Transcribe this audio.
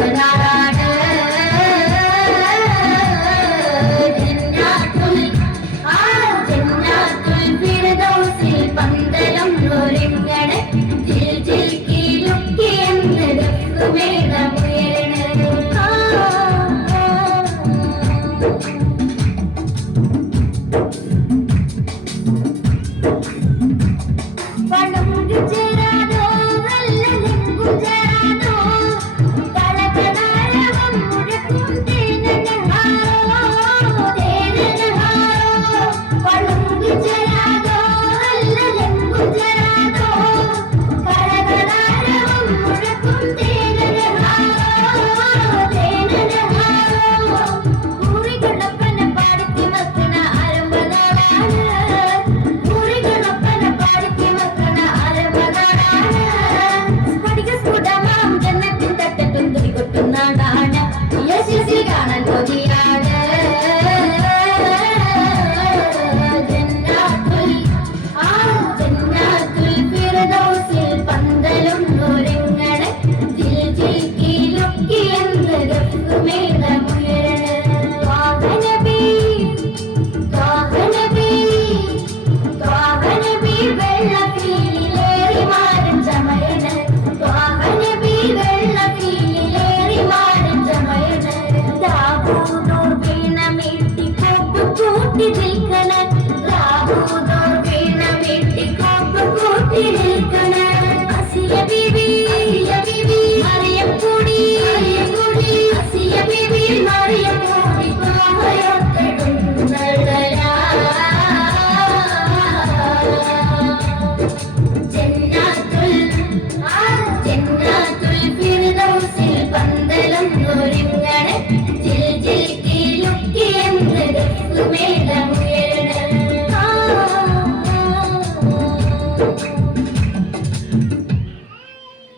सदा Thank you.